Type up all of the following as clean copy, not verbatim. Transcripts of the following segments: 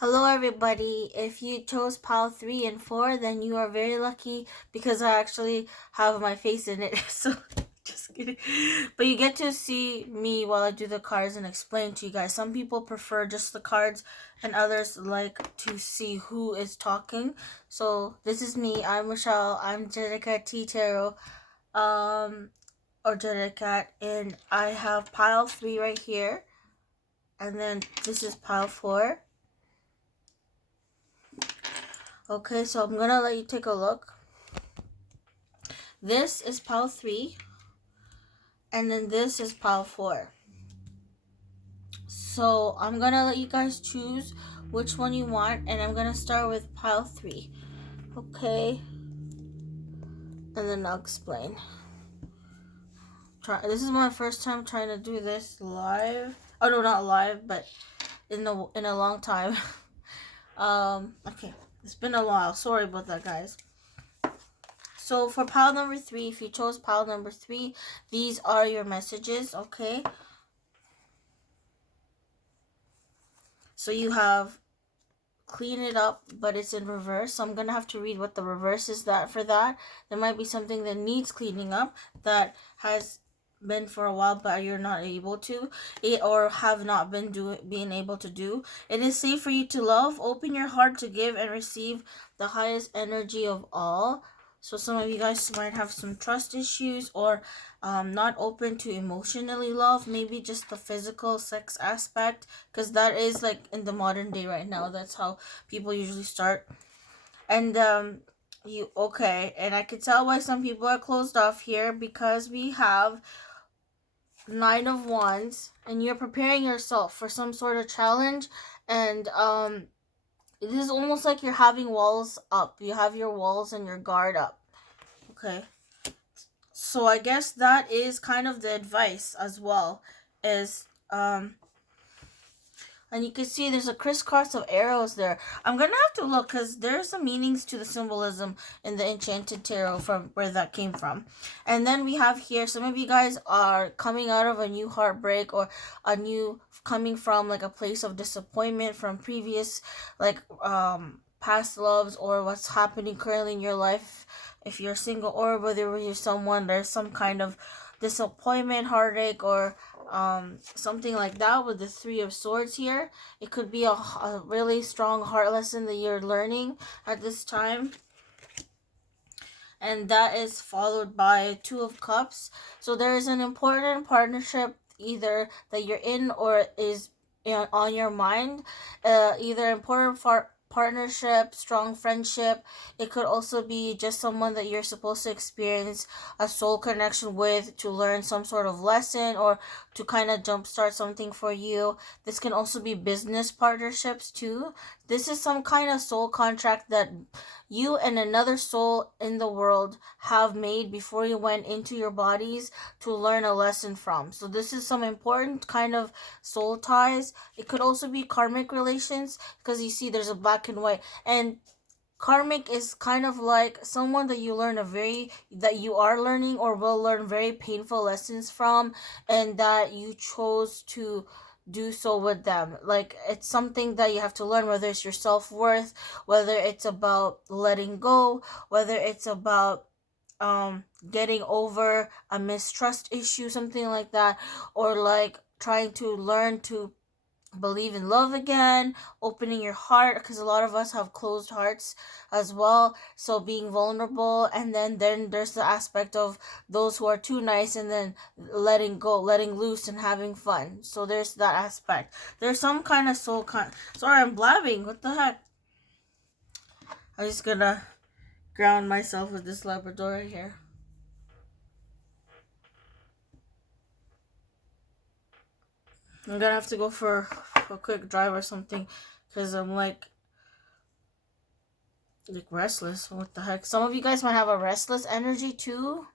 Hello, everybody. If you chose pile 3 and 4, then you are very lucky because I actually have my face in it. So, just kidding. But you get to see me while I do the cards and explain to you guys. Some people prefer just the cards, and others like to see who is talking. So, this is me. I'm Michelle. I'm Jenica T. Tarot, or Jenica, and I have pile 3 right here. And then this is pile 4. Okay, so I'm gonna let you take a look. This is pile 3, and then this is pile 4. So I'm gonna let you guys choose which one you want, and I'm gonna start with pile 3. Okay, and then I'll explain. This is my first time trying to do this live. Oh no, not live, but in a long time. Okay, it's been a while. Sorry about that, guys. So for pile number 3, if you chose pile number 3, these are your messages, okay? So you have clean it up, but it's in reverse. So I'm going to have to read what the reverse is that for that. There might be something that needs cleaning up that has been for a while but you're not able to or have not been being able to do. It is safe for you to love. Open your heart to give and receive the highest energy of all. So some of you guys might have some trust issues or not open to emotionally love, maybe just the physical sex aspect, because that is like in the modern day right now. That's how people usually start. And and I can tell why some people are closed off here because we have Nine of Wands, and you're preparing yourself for some sort of challenge, and it is almost like you're having walls up. You have your walls and your guard up. Okay. So I guess that is kind of the advice as well. Is and you can see there's a crisscross of arrows there. I'm gonna have to look because there's some meanings to the symbolism in the Enchanted Tarot from where that came from. And then we have here, some of you guys are coming out of a new heartbreak or a new coming from like a place of disappointment from previous like past loves or what's happening currently in your life. If you're single or whether you're someone, there's some kind of disappointment, heartache, or something like that with the Three of Swords here. It could be a really strong heart lesson that you're learning at this time. And that is followed by Two of Cups. So there is an important partnership either that you're in or is on your mind. Either important partnership, strong friendship. It could also be just someone that you're supposed to experience a soul connection with to learn some sort of lesson or to kind of jumpstart something for you. This can also be business partnerships too. This is some kind of soul contract that you and another soul in the world have made before you went into your bodies to learn a lesson from. So this is some important kind of soul ties. It could also be karmic relations because you see there's a black and white, and karmic is kind of like someone that you are learning or will learn very painful lessons from, and that you chose to do so with them. Like it's something that you have to learn, whether it's your self-worth, whether it's about letting go, whether it's about getting over a mistrust issue, something like that, or like trying to learn to believe in love again, opening your heart, because a lot of us have closed hearts as well. So being vulnerable, and then there's the aspect of those who are too nice, and then letting go, letting loose, and having fun. So there's that aspect. There's some kind of sorry, I'm blabbing. What the heck? I'm just gonna ground myself with this Labrador right here. I'm gonna have to go for a quick drive or something because I'm like restless. What the heck? Some of you guys might have a restless energy too.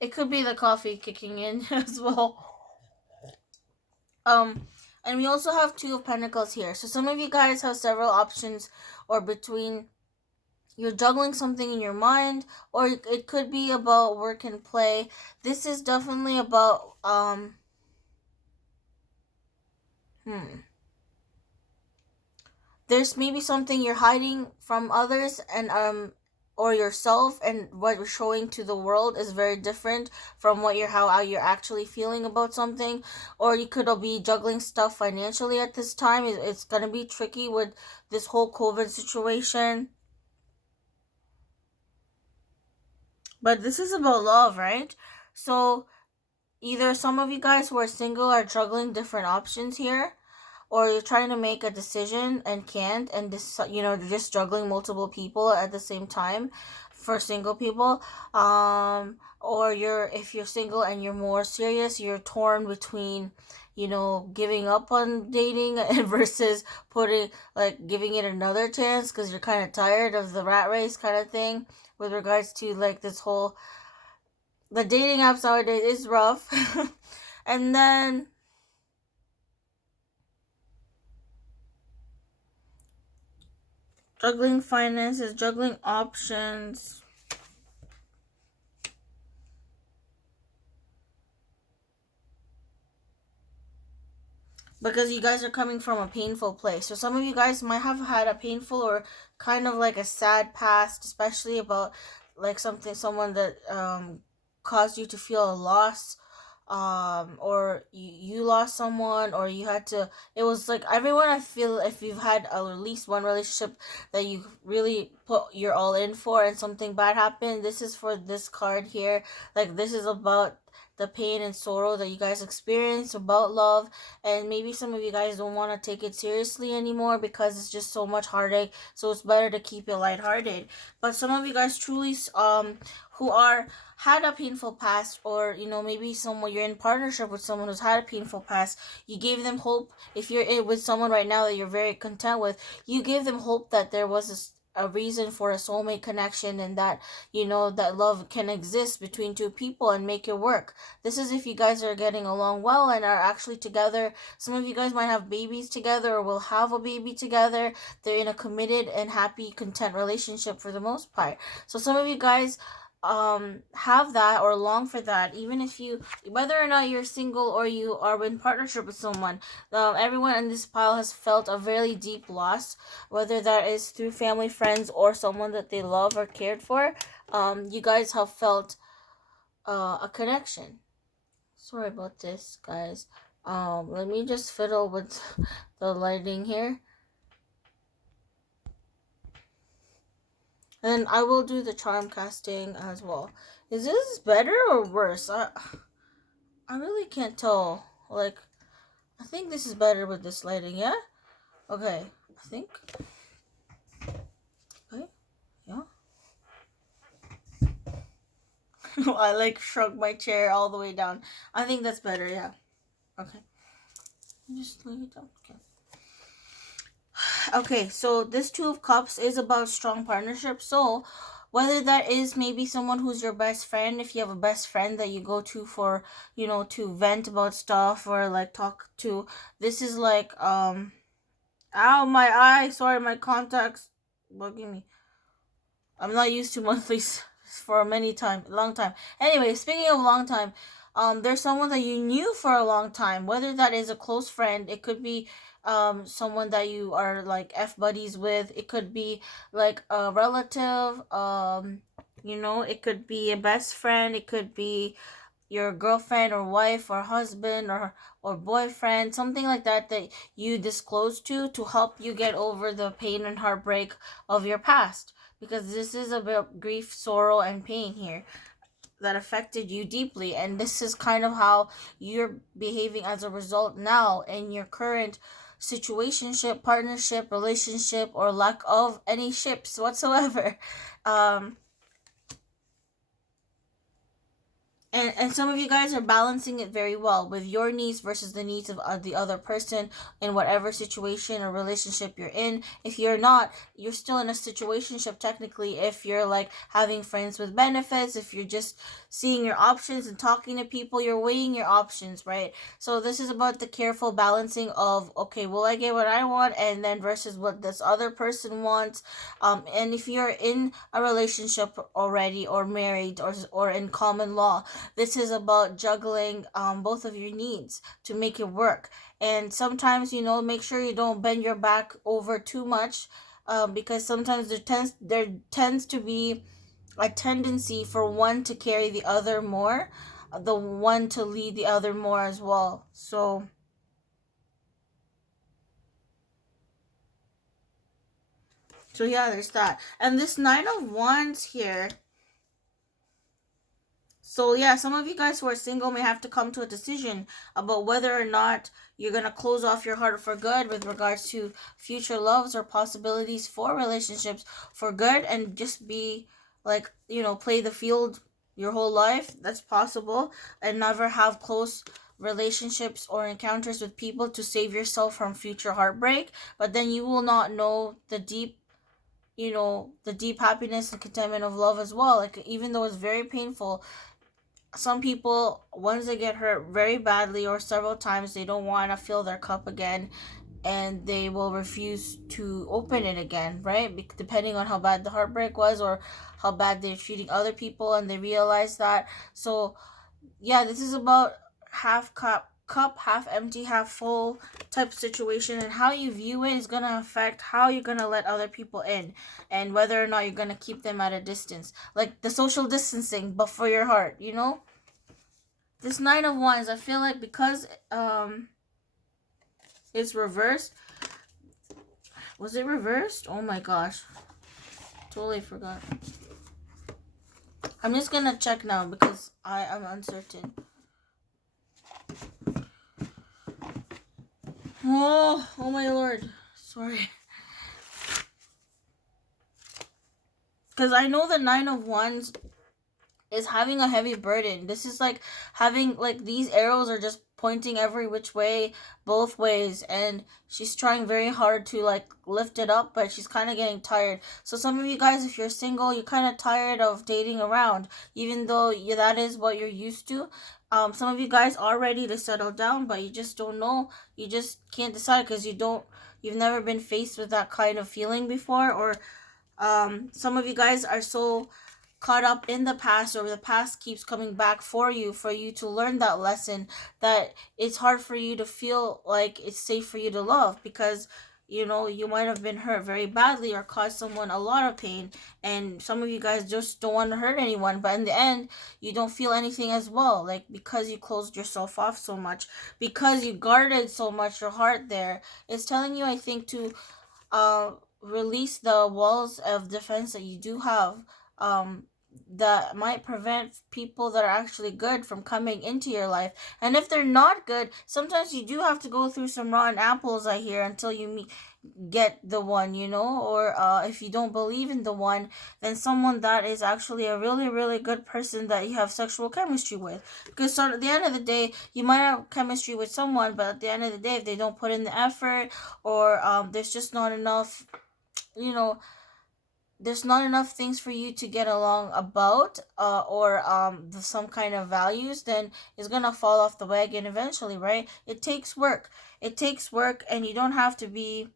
It could be the coffee kicking in as well. And we also have Two of Pentacles here. So some of you guys have several options, or between you're juggling something in your mind, or it could be about work and play. This is definitely about there's maybe something you're hiding from others and or yourself, and what you're showing to the world is very different from what you're how you're actually feeling about something. Or you could be juggling stuff financially at this time. It's gonna be tricky with this whole COVID situation. But this is about love, right? So either some of you guys who are single are juggling different options here, or you're trying to make a decision and can't, and this, you're just juggling multiple people at the same time for single people. Or if you're single and you're more serious, you're torn between giving up on dating versus putting like giving it another chance because you're kind of tired of the rat race kind of thing with regards to like this whole the dating apps nowadays is rough. And then juggling finances, juggling options. Because you guys are coming from a painful place. So some of you guys might have had a painful or kind of like a sad past, especially about like someone that caused you to feel a loss, or you lost someone, or you had to. It was like everyone. I feel if you've had at least one relationship that you really put your all in for, and something bad happened. This is for this card here. Like this is about the pain and sorrow that you guys experience about love, and maybe some of you guys don't want to take it seriously anymore because it's just so much heartache, so it's better to keep it lighthearted. But some of you guys truly who are had a painful past, or maybe someone you're in partnership with someone who's had a painful past, you gave them hope. If you're in with someone right now that you're very content with, you gave them hope that there was a reason for a soulmate connection, and that that love can exist between two people and make it work. This is if you guys are getting along well and are actually together. Some of you guys might have babies together or will have a baby together. They're in a committed and happy, content relationship for the most part. So some of you guys have that or long for that, even if you, whether or not you're single or you are in partnership with someone. Everyone in this pile has felt a very deep loss, whether that is through family, friends, or someone that they love or cared for. You guys have felt a connection. Sorry about this, guys. Let me just fiddle with the lighting here. And I will do the charm casting as well. Is this better or worse? I really can't tell. Like, I think this is better with this lighting, yeah? Okay, I think. Okay, yeah. I like shrug my chair all the way down. I think that's better, yeah. Okay. Just lay it down. Okay. Okay, so this Two of Cups is about strong partnership. So whether that is maybe someone who's your best friend, if you have a best friend that you go to for, to vent about stuff or like talk to, this is like, ow, my eye, sorry, my contacts bugging me. I'm not used to monthlies for long time. Anyway, speaking of long time, there's someone that you knew for a long time, whether that is a close friend, it could be someone that you are like F buddies with, it could be like a relative, it could be a best friend, it could be your girlfriend or wife or husband or boyfriend, something like that you disclose to help you get over the pain and heartbreak of your past, because this is about grief, sorrow, and pain here that affected you deeply, and this is kind of how you're behaving as a result now in your current situationship, partnership, relationship, or lack of any ships whatsoever. um and some of you guys are balancing it very well with your needs versus the needs of the other person in whatever situation or relationship you're in. If you're not, you're still in a situationship technically. If you're like having friends with benefits, if you're just seeing your options and talking to people, you're weighing your options, right? So this is about the careful balancing of, okay, will I get what I want, and then versus what this other person wants. And if you're in a relationship already, or married, or in common law, This is about juggling both of your needs to make it work. And sometimes, make sure you don't bend your back over too much, because sometimes there tends to be a tendency for one to carry the other more, the one to lead the other more as well. So yeah, there's that. And this Nine of Wands here. So yeah, some of you guys who are single may have to come to a decision about whether or not you're gonna close off your heart for good with regards to future loves or possibilities for relationships for good, and just be like, play the field your whole life. That's possible, and never have close relationships or encounters with people to save yourself from future heartbreak. But then you will not know the deep happiness and contentment of love as well. Like, even though it's very painful, some people, once they get hurt very badly or several times, they don't want to fill their cup again, and they will refuse to open it again, right? Depending on how bad the heartbreak was, or how bad they're treating other people, and they realize that. So yeah, this is about half cup half empty, half full type situation, and how you view it is going to affect how you're going to let other people in, and whether or not you're going to keep them at a distance, like the social distancing, but for your heart. This Nine of Wands, I feel like, because it's reversed. Was it reversed? Oh my gosh, totally forgot. I'm just gonna check now because I am uncertain. Oh my lord. Sorry. Because I know the Nine of Wands is having a heavy burden. This is like having, like, these arrows are just pointing every which way, both ways, and she's trying very hard to, like, lift it up, but she's kind of getting tired. So some of you guys, if you're single, you're kind of tired of dating around, even though that is what you're used to. Some of you guys are ready to settle down, but you just don't know. You just can't decide because you've never been faced with that kind of feeling before. Or some of you guys are so caught up in the past, or the past keeps coming back for you to learn that lesson, that it's hard for you to feel like it's safe for you to love, because you might have been hurt very badly or caused someone a lot of pain, and some of you guys just don't want to hurt anyone, but in the end you don't feel anything as well, like, because you closed yourself off so much, because you guarded so much your heart there. It's telling you, I think, to release the walls of defense that you do have, that might prevent people that are actually good from coming into your life. And if they're not good, sometimes you do have to go through some rotten apples, I hear, until you get the one, or if you don't believe in the one, then someone that is actually a really, really good person that you have sexual chemistry with. Because at the end of the day, you might have chemistry with someone, but at the end of the day, if they don't put in the effort, or there's just not enough, there's not enough things for you to get along about, or some kind of values, then it's gonna fall off the wagon eventually, right? It takes work. And you don't have to be.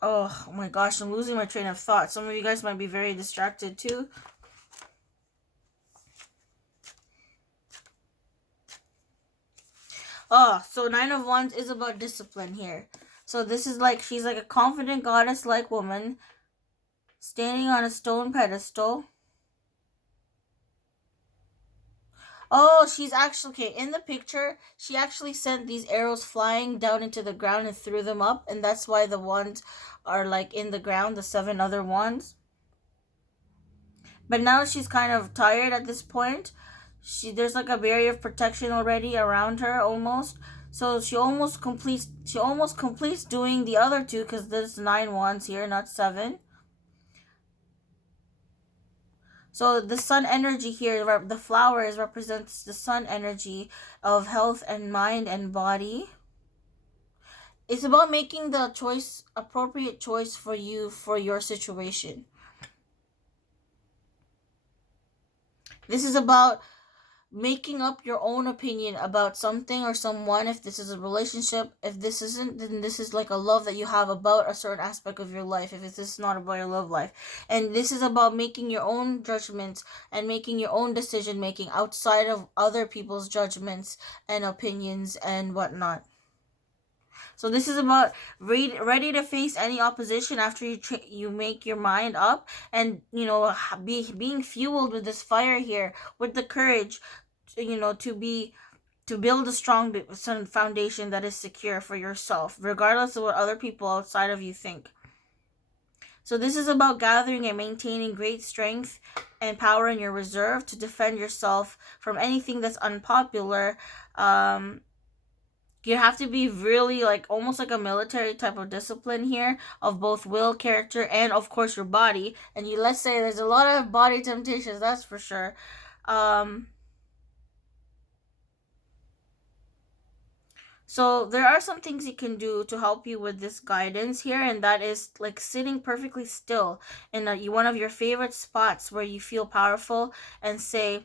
Oh my gosh, I'm losing my train of thought. Some of you guys might be very distracted too. So Nine of Wands is about discipline here. So this is like, she's like a confident goddess-like woman standing on a stone pedestal. Oh, she's actually, okay, in the picture, she actually sent these arrows flying down into the ground and threw them up, and that's why the wands are, like, in the ground, the 7 other wands. But now she's kind of tired at this point. There's like a barrier of protection already around her, almost. So she almost completes doing the other 2, because there's 9 wands here, not 7. So the sun energy here, the flowers represents the sun energy of health and mind and body. It's about making the appropriate choice for you, for your situation. This is about making up your own opinion about something or someone. If this is a relationship, if this isn't, then this is like a love that you have about a certain aspect of your life. If it's this not about your love life, and this is about making your own judgments and making your own decision making outside of other people's judgments and opinions and whatnot. So this is about ready to face any opposition after you make your mind up, and being fueled with this fire here, with the courage, to build a strong foundation that is secure for yourself, regardless of what other people outside of you think. So this is about gathering and maintaining great strength and power in your reserve to defend yourself from anything that's unpopular. You have to be really like almost like a military type of discipline here of both will, character, and of course your body. And let's say there's a lot of body temptations, that's for sure. So there are some things you can do to help you with this guidance here, and that is like sitting perfectly still in one of your favorite spots where you feel powerful, and say,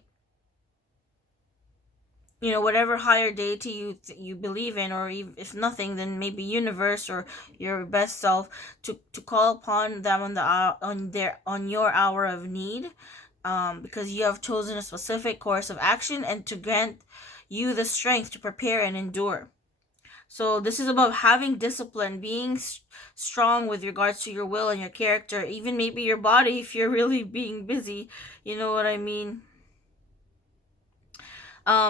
whatever higher deity you believe in, or if nothing, then maybe universe or your best self, to call upon them on your hour of need, because you have chosen a specific course of action, and to grant you the strength to prepare and endure. So this is about having discipline, being strong with regards to your will and your character, even maybe your body if you're really being busy. You know what I mean?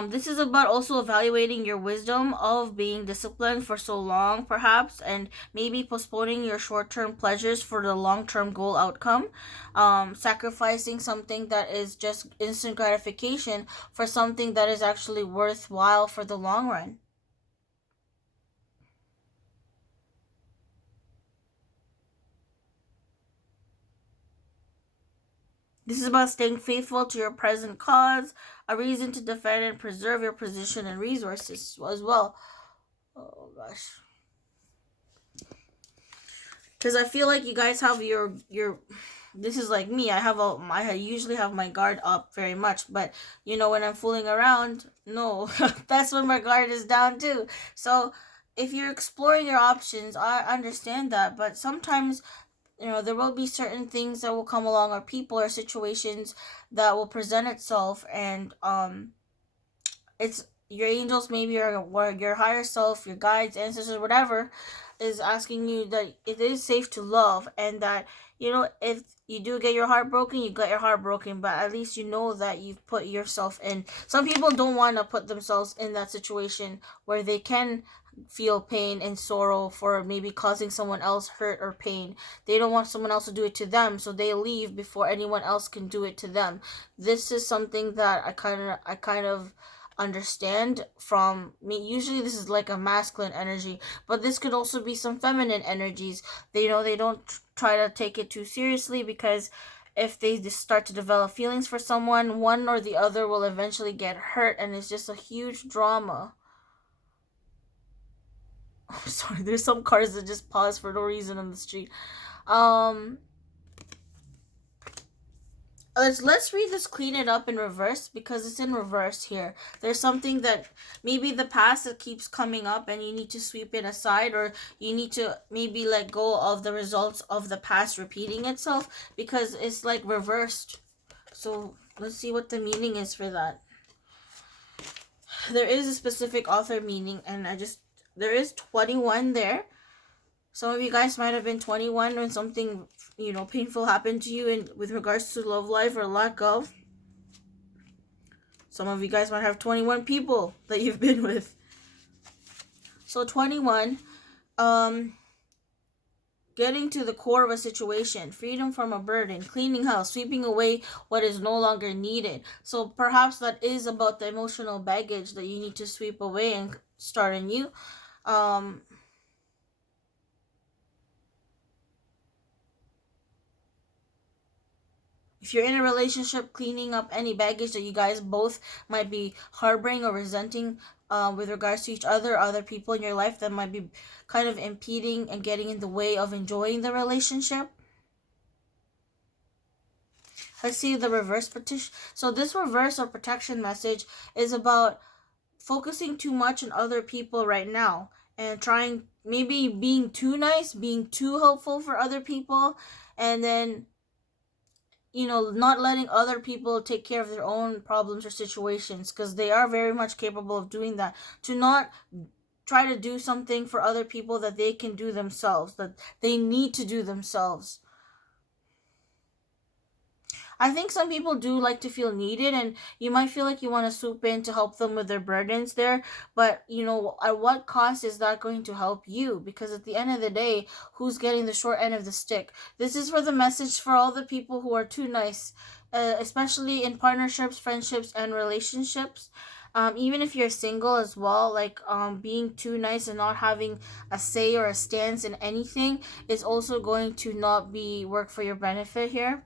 This is about also evaluating your wisdom of being disciplined for so long, perhaps, and maybe postponing your short term pleasures for the long term goal outcome. Sacrificing something that is just instant gratification for something that is actually worthwhile for the long run. This is about staying faithful to your present cause, a reason to defend and preserve your position and resources as well. Oh gosh. Because I feel like you guys have your this is like me. I usually have my guard up very much, but when I'm fooling around, no, that's when my guard is down too. So if you're exploring your options, I understand that, but sometimes there will be certain things that will come along, or people or situations that will present itself, and it's your angels, maybe your higher self, your guides, ancestors, whatever, is asking you that it is safe to love, and that if you do get your heart broken, you got your heart broken, but at least you know that you've put yourself in. Some people don't want to put themselves in that situation where they can feel pain and sorrow for maybe causing someone else hurt or pain. They don't want someone else to do it to them, so they leave before anyone else can do it to them. This is something that I kind of understand from me. Usually this is like a masculine energy, but this could also be some feminine energies. They don't try to take it too seriously, because if they just start to develop feelings for someone, one or the other will eventually get hurt, and it's just a huge drama. I'm sorry, there's some cars that just pause for no reason on the street. um let's read this, clean it up in reverse, because it's in reverse here. There's something that maybe the past that keeps coming up, and you need to sweep it aside, or you need to maybe let go of the results of the past repeating itself, because it's like reversed. So let's see what the meaning is for that. There is a specific author meaning, and there is 21 there. Some of you guys might have been 21 when something, painful happened to you in with regards to love life or lack of. Some of you guys might have 21 people that you've been with. So 21, getting to the core of a situation, freedom from a burden, cleaning house, sweeping away what is no longer needed. So perhaps that is about the emotional baggage that you need to sweep away and start anew. If you're in a relationship, cleaning up any baggage that you guys both might be harboring or resenting with regards to each other people in your life, that might be kind of impeding and getting in the way of enjoying the relationship. Let's see the reverse petition. So this reverse or protection message is about focusing too much on other people right now and trying, maybe being too nice, being too helpful for other people, and then, not letting other people take care of their own problems or situations, because they are very much capable of doing that. To not try to do something for other people that they can do themselves, that they need to do themselves. I think some people do like to feel needed, and you might feel like you want to swoop in to help them with their burdens there. But, at what cost is that going to help you? Because at the end of the day, who's getting the short end of the stick? This is for the message for all the people who are too nice, especially in partnerships, friendships, and relationships. Even if you're single as well, like, being too nice and not having a say or a stance in anything is also going to not be work for your benefit here.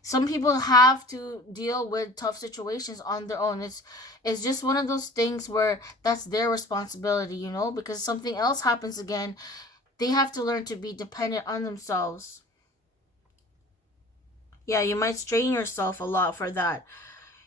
Some people have to deal with tough situations on their own. It's just one of those things where that's their responsibility, because something else happens again, they have to learn to be dependent on themselves. Yeah, you might strain yourself a lot for that.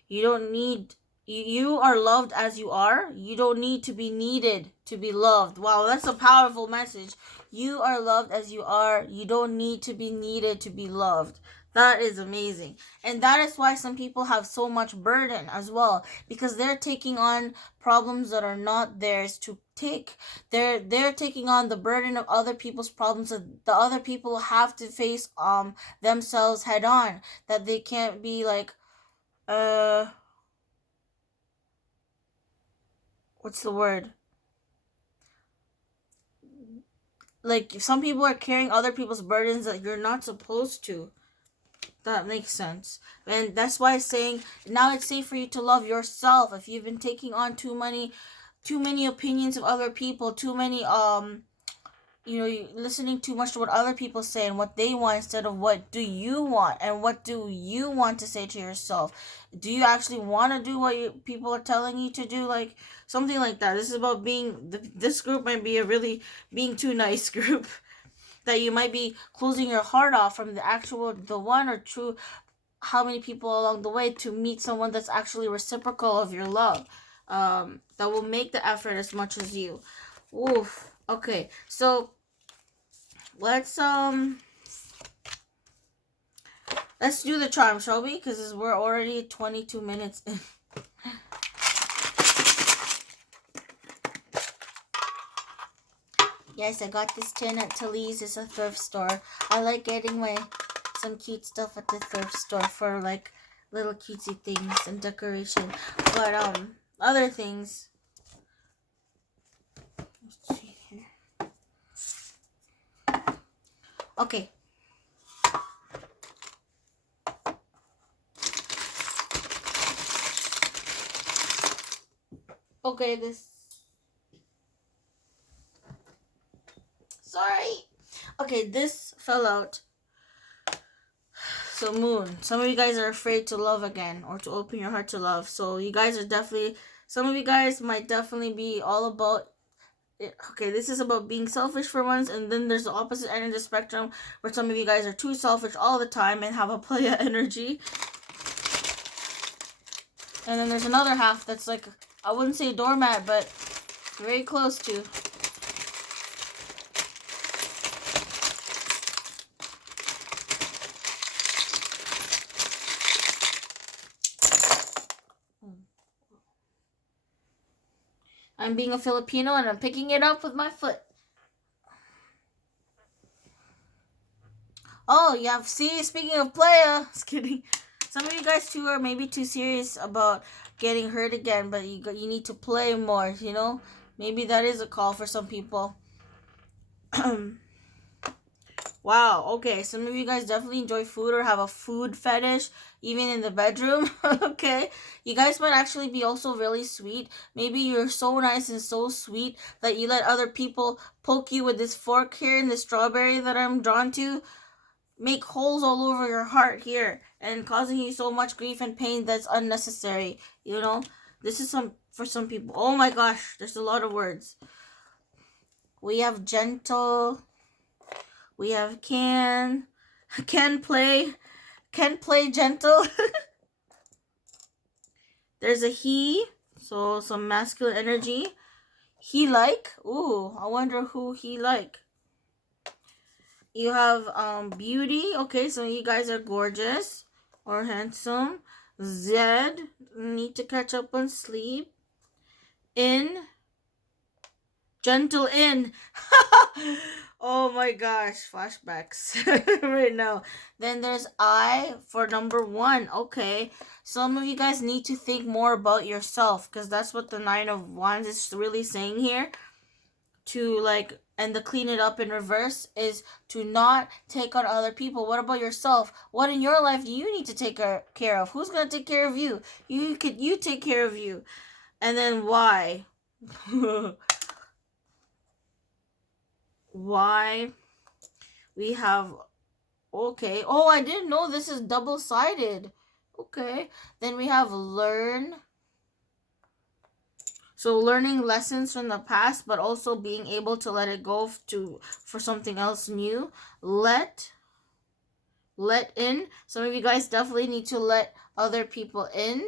You don't need you are loved as you are. You don't need to be needed to be loved. Wow, that's a powerful message. You are loved as you are. You don't need to be needed to be loved. That is amazing. And that is why some people have so much burden as well, because they're taking on problems that are not theirs to take. They're taking on the burden of other people's problems that the other people have to face themselves head on, that they can't be like, uh what's the word? Like, some people are carrying other people's burdens that you're not supposed to. That makes sense. And that's why it's saying now it's safe for you to love yourself. If you've been taking on too many opinions of other people, too many listening too much to what other people say and what they want instead of what do you want and what do you want to say to yourself. Do you actually want to do what people are telling you to do? Like, something like that. This is about this group might be a really being too nice group that you might be closing your heart off from the one or two, how many people along the way to meet someone that's actually reciprocal of your love, that will make the effort as much as you. Oof. Okay, so let's do the charm, shall we? Because we're already 22 minutes in. Yes, I got this tin at Tally's. It's a thrift store. I like getting some cute stuff at the thrift store for like little cutesy things and decoration. But other things. Let's see here. Okay. Okay, sorry. Okay, this fell out. So, Moon, some of you guys are afraid to love again or to open your heart to love. So you guys are definitely, some of you guys might definitely be all about it. Okay, this is about being selfish for once, and then there's the opposite end of the spectrum where some of you guys are too selfish all the time and have a playa energy. And then there's another half that's like, I wouldn't say doormat, but very close to. I'm being a Filipino and I'm picking it up with my foot. Oh, yeah, see, speaking of playa, just kidding. Some of you guys too are maybe too serious about getting hurt again, but you need to play more, Maybe that is a call for some people. Wow, okay, some of you guys definitely enjoy food or have a food fetish, even in the bedroom. Okay, you guys might actually be also really sweet. Maybe you're so nice and so sweet that you let other people poke you with this fork here in the strawberry that I'm drawn to, make holes all over your heart here and causing you so much grief and pain that's unnecessary. This is for some people. Oh my gosh, there's a lot of words. We have gentle. We have can play gentle. There's a he, so some masculine energy. He like, ooh, I wonder who he like. You have beauty, okay, so you guys are gorgeous or handsome. Zed, need to catch up on sleep. In, gentle in. Oh my gosh, flashbacks right now. Then there's I for number 1. Okay, some of you guys need to think more about yourself, because that's what the 9 of Wands is really saying here. To like, and the clean it up in reverse is to not take on other people. What about yourself? What in your life do you need to take care of? Who's gonna take care of you? You take care of you. And then why? Why? We have, okay. Oh, I didn't know this is double-sided. Okay. Then we have learn. So learning lessons from the past, but also being able to let it go for something else new. Let in. Some of you guys definitely need to let other people in.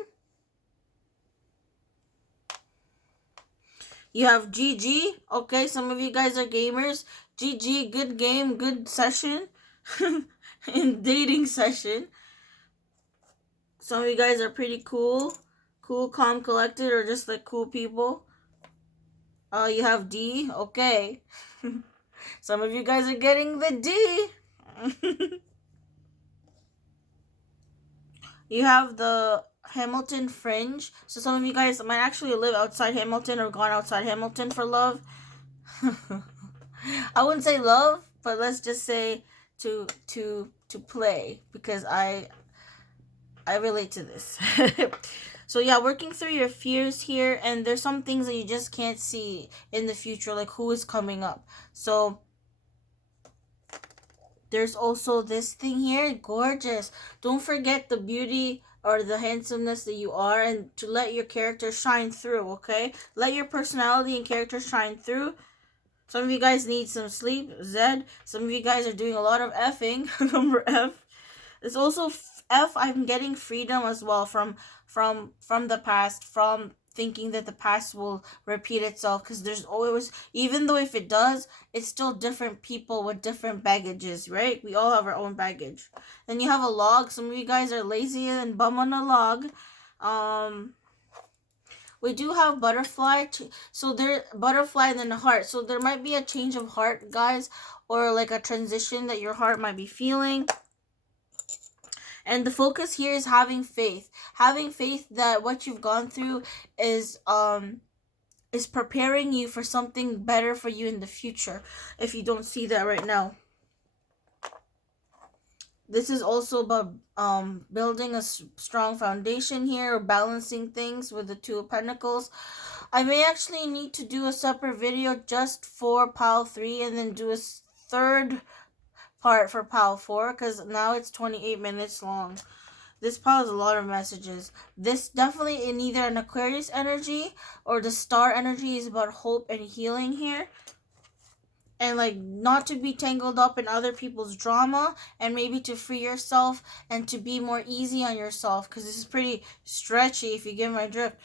You have GG. Okay, some of you guys are gamers. GG, good game, good session. In dating session. Some of you guys are pretty cool. Cool, calm, collected, or just like cool people. You have D. Okay. Some of you guys are getting the D. You have the Hamilton Fringe. So some of you guys might actually live outside Hamilton or gone outside Hamilton for love. I wouldn't say love, but let's just say to play, because I relate to this. So yeah, working through your fears here, and there's some things that you just can't see in the future, like who is coming up. So there's also this thing here, gorgeous. Don't forget the beauty or the handsomeness that you are, and to let your character shine through, okay? Let your personality and character shine through. Some of you guys need some sleep, Zed. Some of you guys are doing a lot of effing, number F. It's also F, I'm getting freedom as well from the past, from thinking that the past will repeat itself, because there's always, even though if it does, it's still different people with different baggages, right? We all have our own baggage. Then you have a log. Some of you guys are lazy and bum on a log. We do have butterfly, so there, butterfly and then a heart. So there might be a change of heart, guys, or like a transition that your heart might be feeling. And the focus here is having faith. Having faith that what you've gone through is preparing you for something better for you in the future, if you don't see that right now. This is also about building a strong foundation here, or balancing things with the Two of Pentacles. I may actually need to do a separate video just for pile 3, and then do a third part for pile 4, because now it's 28 minutes long. This pile has a lot of messages. This definitely in either an Aquarius energy or the star energy is about hope and healing here. And like not to be tangled up in other people's drama, and maybe to free yourself and to be more easy on yourself, because this is pretty stretchy, if you get my drift.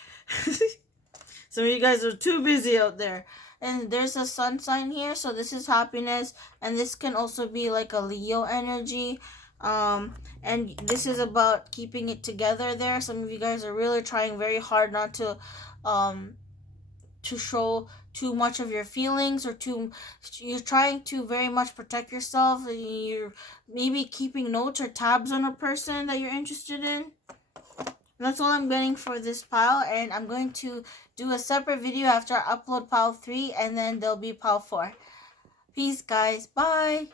Some of you guys are too busy out there. And there's a sun sign here, so this is happiness, and this can also be like a Leo energy. And this is about keeping it together there. Some of you guys are really trying very hard not to show too much of your feelings, or you're trying to very much protect yourself, and you're maybe keeping notes or tabs on a person that you're interested in. And that's all I'm getting for this pile, and I'm going to do a separate video after I upload pile 3, and then there'll be pile 4. Peace, guys. Bye.